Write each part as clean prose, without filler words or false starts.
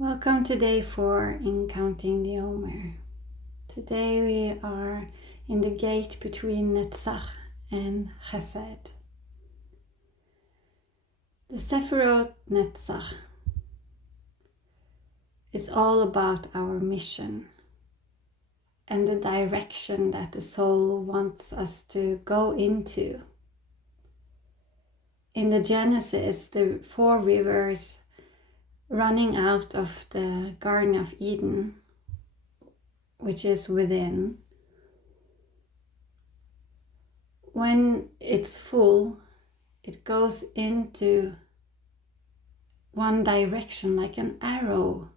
Welcome to day 4 in Counting the Omer. Today we are in the gate between Netzach and Chesed. The Sephirot Netzach is all about our mission and the direction that the soul wants us to go into. In the Genesis, the 4 rivers running out of the Garden of Eden, which is within, when it's full, it goes into one direction like an arrow,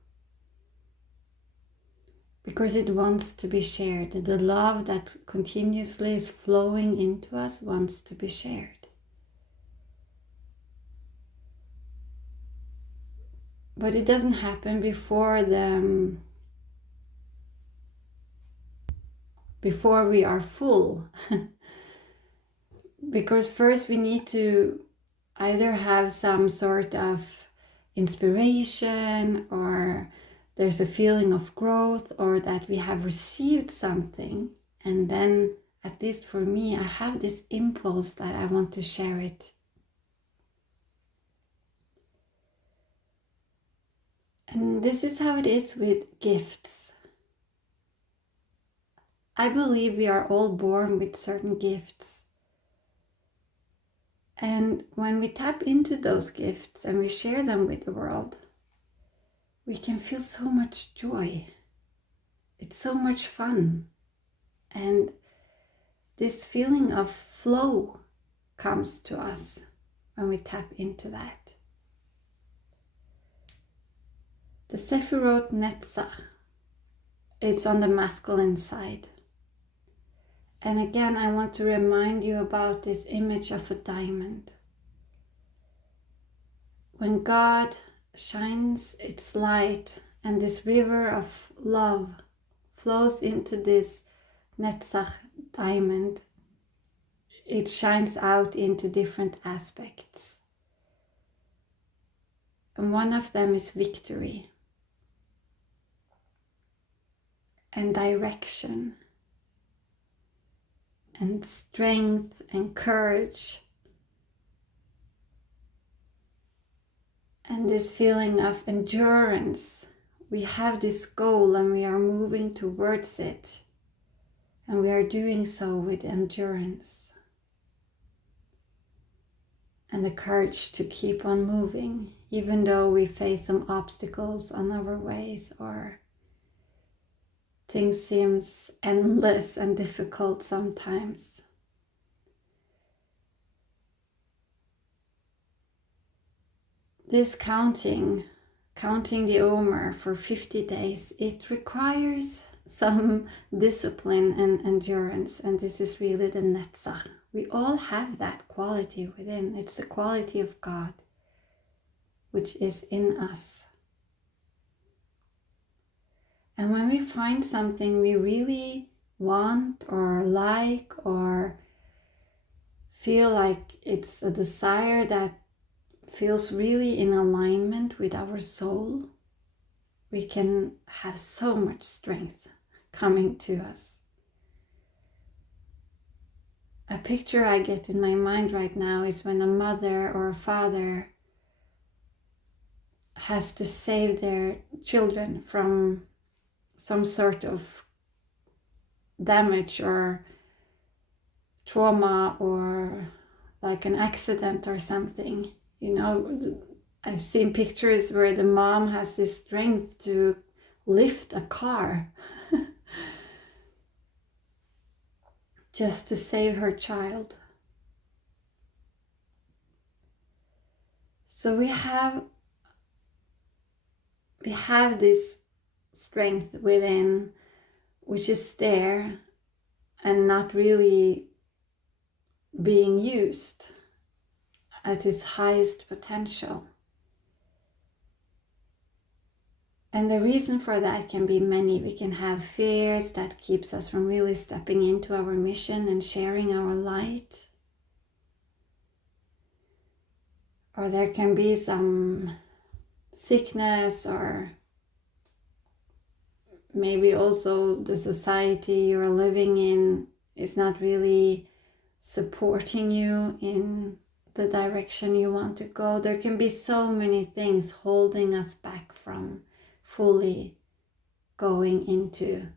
because it wants to be shared. The love that continuously is flowing into us wants to be shared. But it doesn't happen before we are full. Because first we need to either have some sort of inspiration, or there's a feeling of growth, or that we have received something. And then, at least for me, I have this impulse that I want to share it. And this is how it is with gifts. I believe we are all born with certain gifts. And when we tap into those gifts and we share them with the world, we can feel so much joy. It's so much fun. And this feeling of flow comes to us when we tap into that. The Sephirot Netzach, it's on the masculine side. And again, I want to remind you about this image of a diamond. When God shines its light and this river of love flows into this Netzach diamond, it shines out into different aspects. And one of them is victory and direction and strength and courage, and this feeling of endurance. We have this goal and we are moving towards it, and we are doing so with endurance and the courage to keep on moving, even though we face some obstacles on our ways, or things seems endless and difficult sometimes. This counting the omer for 50 days, it requires some discipline and endurance, and this is really the netzach. We all have that quality within. It's the quality of God, which is in us. And when we find something we really want or like, or feel like it's a desire that feels really in alignment with our soul, we can have so much strength coming to us. A picture I get in my mind right now is when a mother or a father has to save their children from some sort of damage or trauma, or like an accident or something. You know, I've seen pictures where the mom has this strength to lift a car just to save her child. So we have this strength within, which is there and not really being used at its highest potential. And the reason for that can be many. We can have fears that keeps us from really stepping into our mission and sharing our light. Or there can be some sickness or maybe also the society you're living in is not really supporting you in the direction you want to go. There can be so many things holding us back from fully going into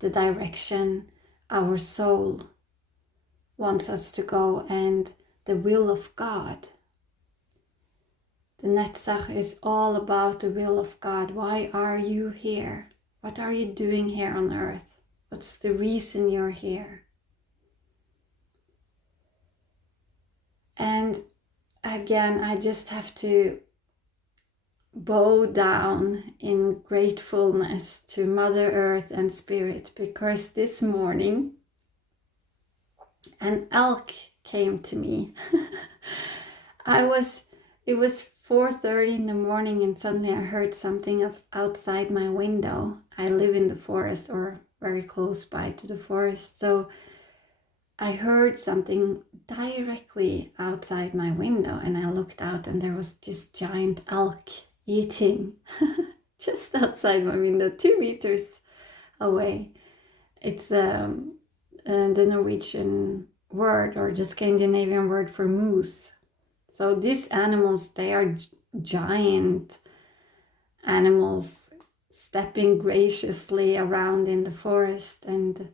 the direction our soul wants us to go and the will of God. The Netzach is all about the will of God. Why are you here? What are you doing here on earth? What's the reason you're here? And again, I just have to bow down in gratefulness to Mother Earth and Spirit, because this morning an elk came to me. It was 4:30 in the morning, and suddenly I heard something outside my window. I live in the forest, or very close by to the forest, so I heard something directly outside my window, and I looked out and there was this giant elk eating just outside my window, 2 meters away. It's the Norwegian word, or the Scandinavian word for moose. So these animals, they are giant animals stepping graciously around in the forest and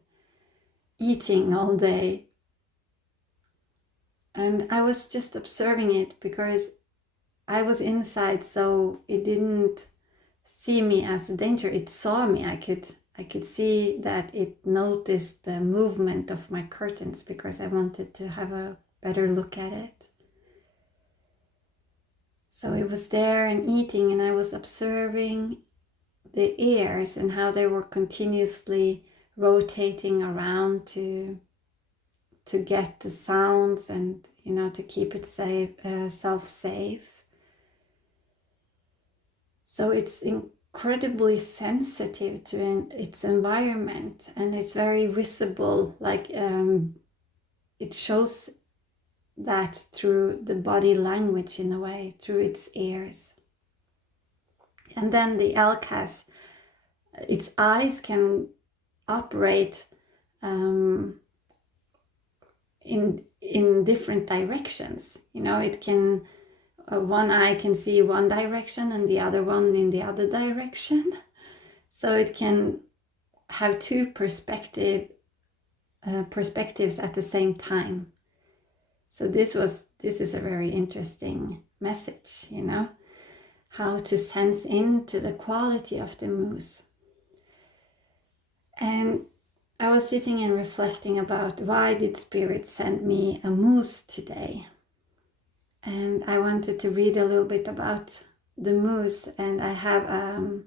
eating all day. And I was just observing it because I was inside, so it didn't see me as a danger. It saw me. I could see that it noticed the movement of my curtains because I wanted to have a better look at it. So it was there and eating, and I was observing the ears and how they were continuously rotating around to get the sounds and, to keep it safe. So it's incredibly sensitive to its environment, and it's very visible, like it shows that through the body language, in a way, through its ears. And then the elk has, its eyes can operate in different directions. It can, one eye can see one direction and the other one in the other direction. So it can have two perspectives at the same time. So this is a very interesting message, how to sense into the quality of the moose. And I was sitting and reflecting about, why did Spirit send me a moose today? And I wanted to read a little bit about the moose, and I have a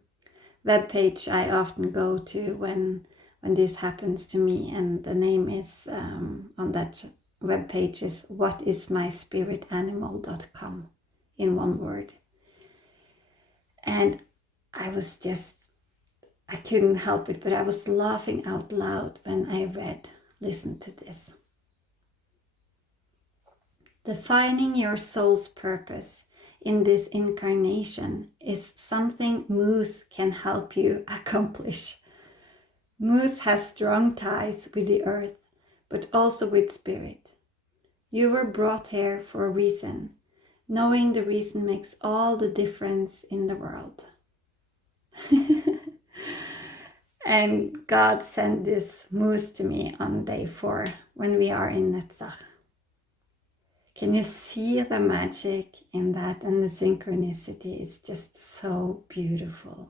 webpage I often go to when this happens to me, and the name is on that webpage is whatismyspiritanimal.com, in one word. And I couldn't help it, but I was laughing out loud when I listened to this. Defining your soul's purpose in this incarnation is something moose can help you accomplish. Moose has strong ties with the earth, but also with Spirit. You were brought here for a reason. Knowing the reason makes all the difference in the world. And God sent this moose to me on day 4 when we are in Netzach. Can you see the magic in that, and the synchronicity? It's just so beautiful.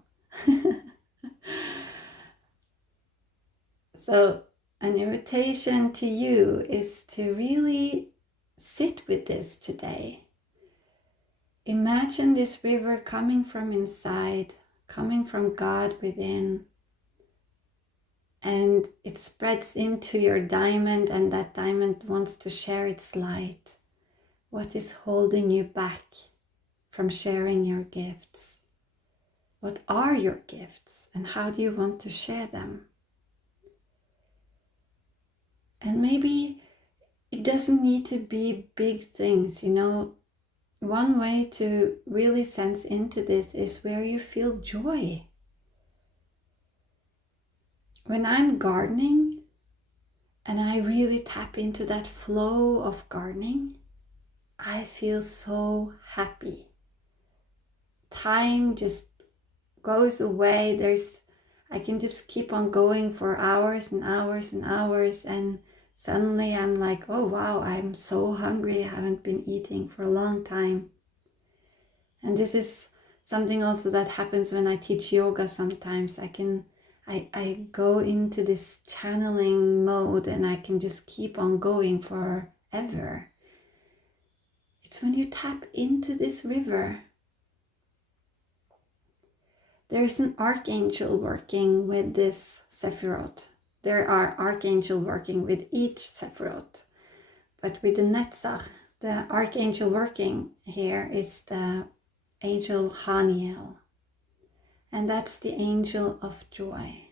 So an invitation to you is to really sit with this today. Imagine this river coming from inside, coming from God within, and it spreads into your diamond, and that diamond wants to share its light. What is holding you back from sharing your gifts? What are your gifts, and how do you want to share them? And maybe it doesn't need to be big things, One way to really sense into this is where you feel joy. when I'm gardening and I really tap into that flow of gardening, I feel so happy. Time just goes away. I can just keep on going for hours and hours and hours, and suddenly I'm like, oh wow, I'm so hungry. I haven't been eating for a long time. And this is something also that happens when I teach yoga sometimes. I go into this channeling mode and I can just keep on going forever. It's when you tap into this river. There's an archangel working with this Sephiroth. There are archangels working with each Sephiroth. But with the Netzach, the archangel working here is the angel Haniel. And that's the angel of joy.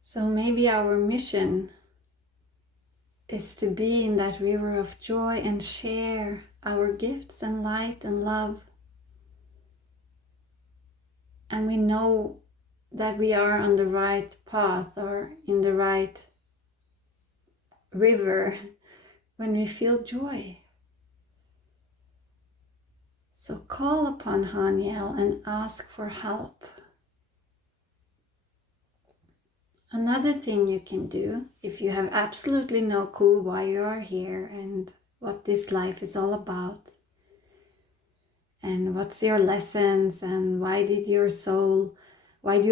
So maybe our mission is to be in that river of joy and share our gifts and light and love. And we know that we are on the right path or in the right river when we feel joy. So call upon Haniel and ask for help. Another thing you can do, if you have absolutely no clue why you are here and what this life is all about, and what's your lessons, and why do you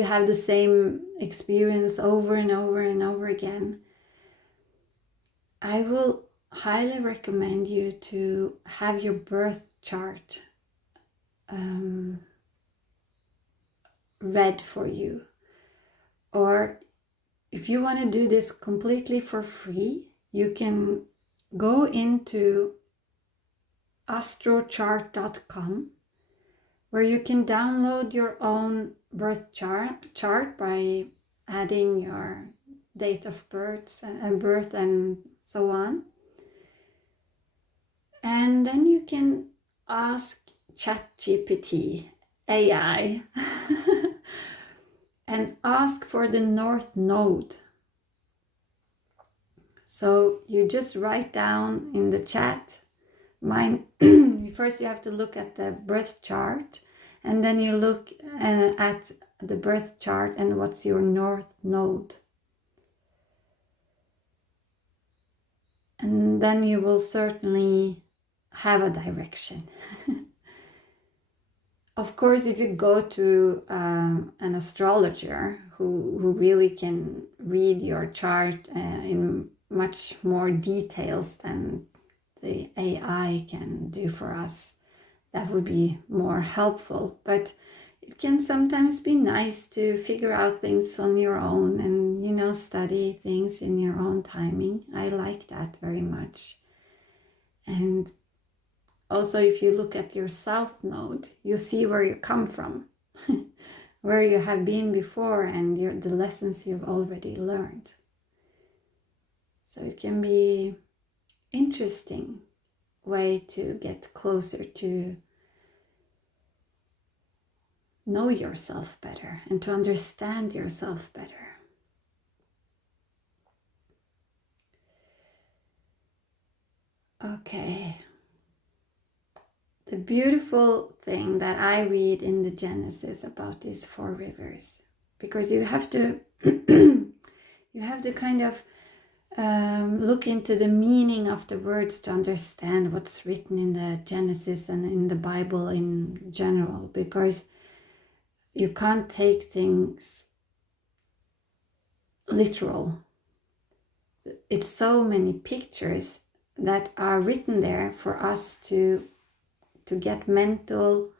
have the same experience over and over and over again, I will highly recommend you to have your birth chart read for you. Or if you want to do this completely for free, you can go into astrochart.com, where you can download your own birth chart by adding your date of birth and so on. And then you can ask ChatGPT, AI, and ask for the North Node. So you just write down in the chat, first you have to look at the birth chart, and then you look at the birth chart and what's your North Node. And then you will certainly have a direction. Of course, if you go to an astrologer who really can read your chart in much more details than the AI can do for us, that would be more helpful. But it can sometimes be nice to figure out things on your own and, study things in your own timing. I like that very much. And also, if you look at your South Node, you see where you come from, where you have been before, and the lessons you've already learned. So it can be interesting way to get closer to know yourself better and to understand yourself better. Okay. The beautiful thing that I read in the Genesis about these 4 rivers, because you have to kind of look into the meaning of the words to understand what's written in the Genesis and in the Bible in general, because you can't take things literal. It's so many pictures that are written there for us to get mental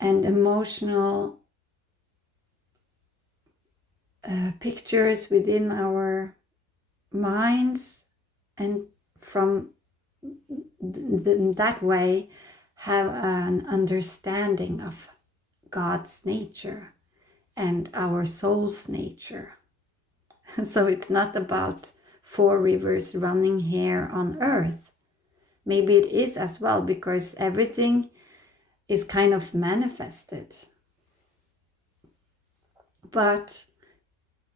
and emotional pictures within our minds, and from that way have an understanding of God's nature and our soul's nature. So it's not about 4 rivers running here on earth. Maybe it is as well, because everything is kind of manifested. But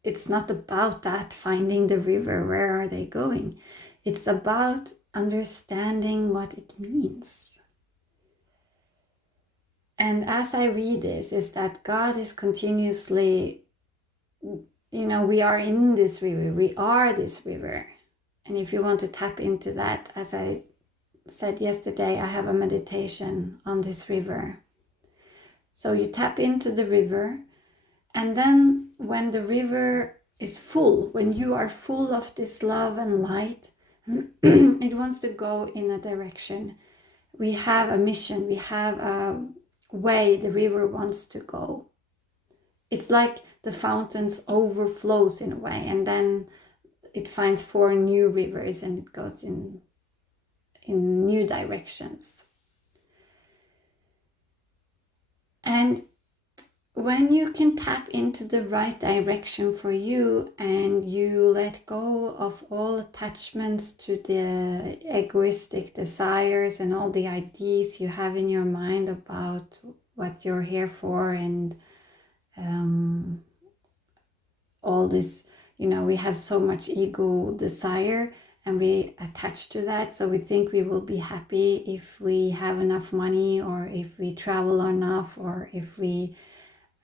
it's not about that, finding the river, where are they going? It's about understanding what it means. And as I read this, is that God is continuously, we are in this river, we are this river. And if you want to tap into that, as I said yesterday, I have a meditation on this river. So you tap into the river, and then when the river is full, when you are full of this love and light, it wants to go in a direction. We have a mission, we have a way the river wants to go. It's like the fountains overflows in a way, and then it finds 4 new rivers and it goes in new directions. And when you can tap into the right direction for you, and you let go of all attachments to the egoistic desires and all the ideas you have in your mind about what you're here for, and all this, we have so much ego desire and we attach to that. So we think we will be happy if we have enough money, or if we travel enough, or if we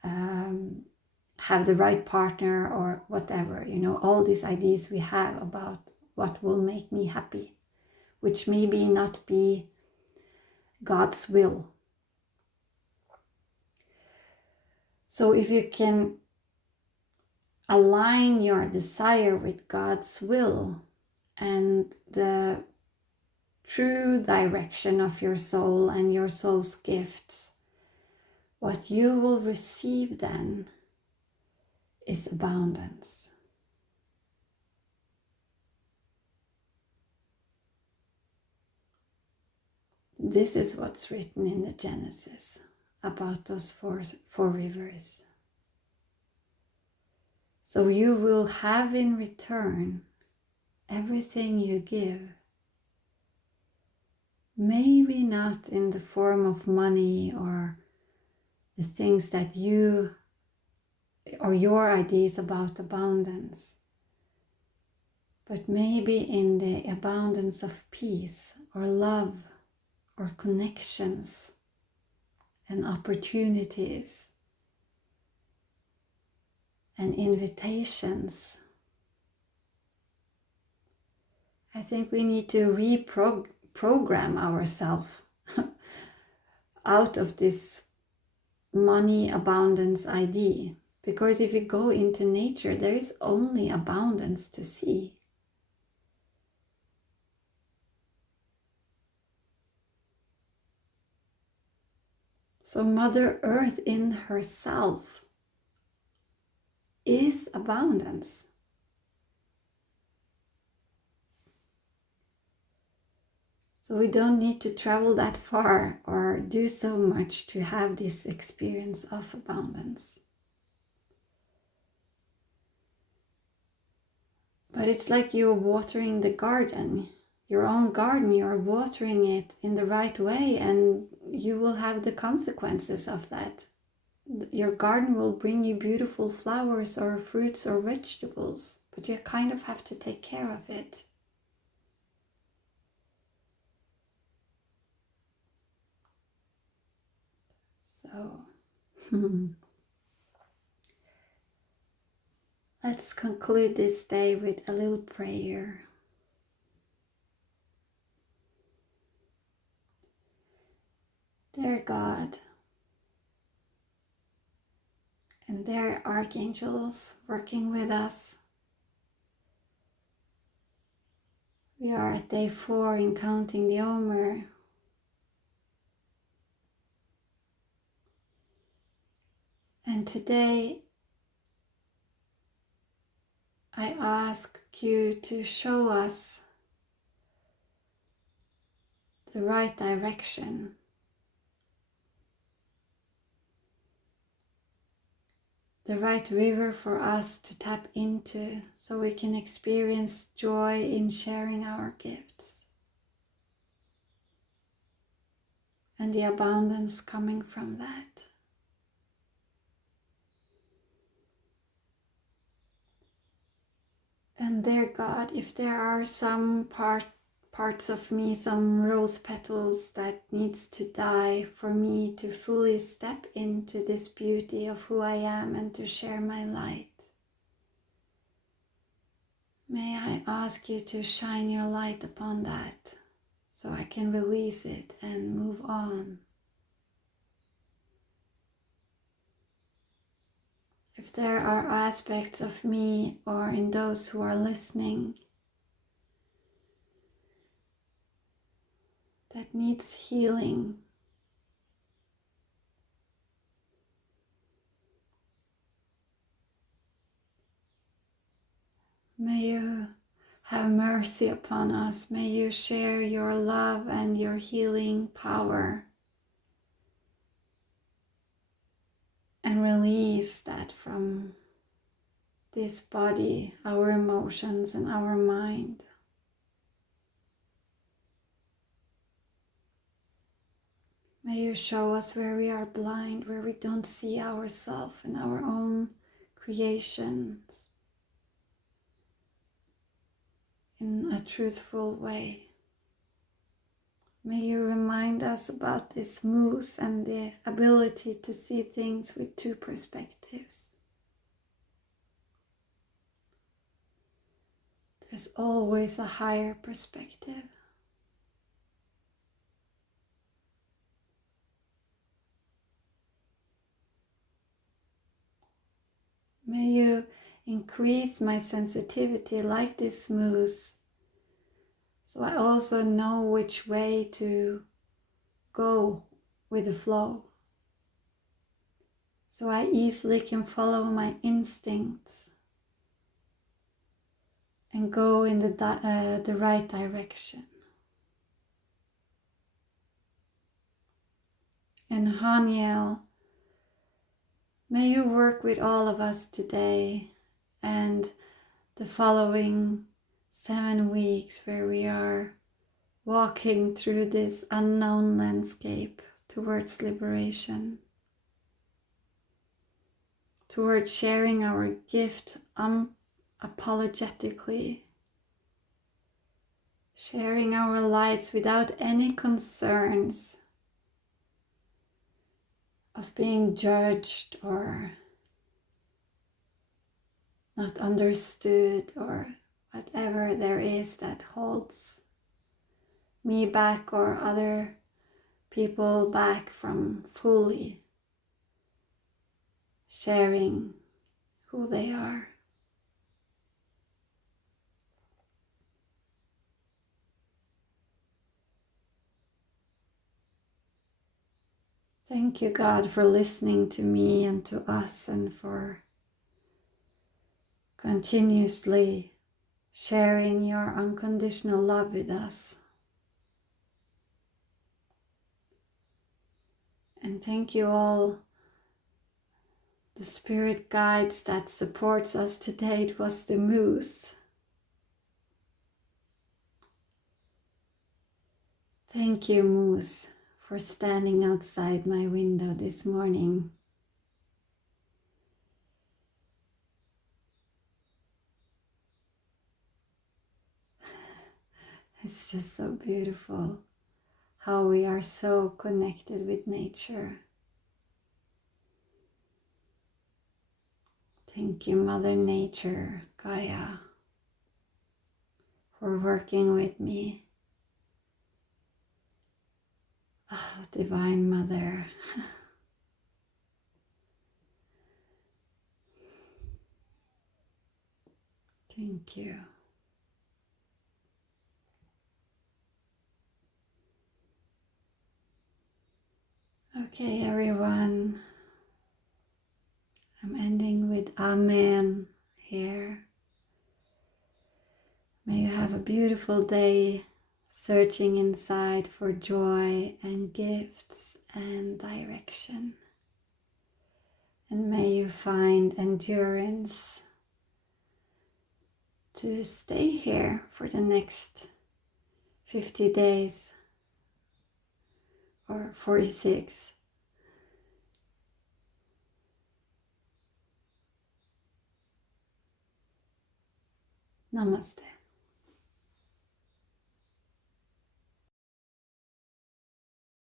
have the right partner, or whatever, all these ideas we have about what will make me happy, which maybe not be God's will. So if you can align your desire with God's will and the true direction of your soul and your soul's gifts, what you will receive then is abundance. This is what's written in the Genesis about those four rivers. So you will have in return everything you give. Maybe not in the form of money or the things that you or your ideas about abundance, but maybe in the abundance of peace or love or connections and opportunities and invitations. I think we need to reprogram ourselves out of this money abundance idea. Because if you go into nature, there is only abundance to see. So Mother Earth in herself is abundance. So we don't need to travel that far or do so much to have this experience of abundance. But it's like you're watering the garden, your own garden, you're watering it in the right way, and you will have the consequences of that. Your garden will bring you beautiful flowers or fruits or vegetables, but you kind of have to take care of it. So, let's conclude this day with a little prayer. Dear God, and dear archangels working with us, we are at day 4 in counting the omer. And today I ask you to show us the right direction. The right river for us to tap into so we can experience joy in sharing our gifts. and the abundance coming from that. And dear God, if there are some parts of me, some rose petals that needs to die for me to fully step into this beauty of who I am and to share my light, may I ask you to shine your light upon that so I can release it and move on. If there are aspects of me or in those who are listening that needs healing, may you have mercy upon us. May you share your love and your healing power and release that from this body, our emotions and our mind. May you show us where we are blind, where we don't see ourselves and our own creations in a truthful way. May you remind us about this moose and the ability to see things with two perspectives. There's always a higher perspective. May you increase my sensitivity like this moose, so I also know which way to go with the flow. So I easily can follow my instincts and go in the right direction. And Haniel, may you work with all of us today and the following 7 weeks where we are walking through this unknown landscape towards liberation, towards sharing our gift unapologetically, sharing our lights without any concerns of being judged or not understood or whatever there is that holds me back or other people back from fully sharing who they are. Thank you, God, for listening to me and to us and for continuously sharing your unconditional love with us. And thank you all the spirit guides that supports us today. It was the moose. Thank you, moose, for standing outside my window this morning. It's just so beautiful how we are so connected with nature. Thank you, Mother Nature, Gaia, for working with me. Oh, Divine Mother. Thank you. Okay, everyone. I'm ending with Amen here. May you have a beautiful day, searching inside for joy and gifts and direction. And may you find endurance to stay here for the next 50 days or 46. Namaste.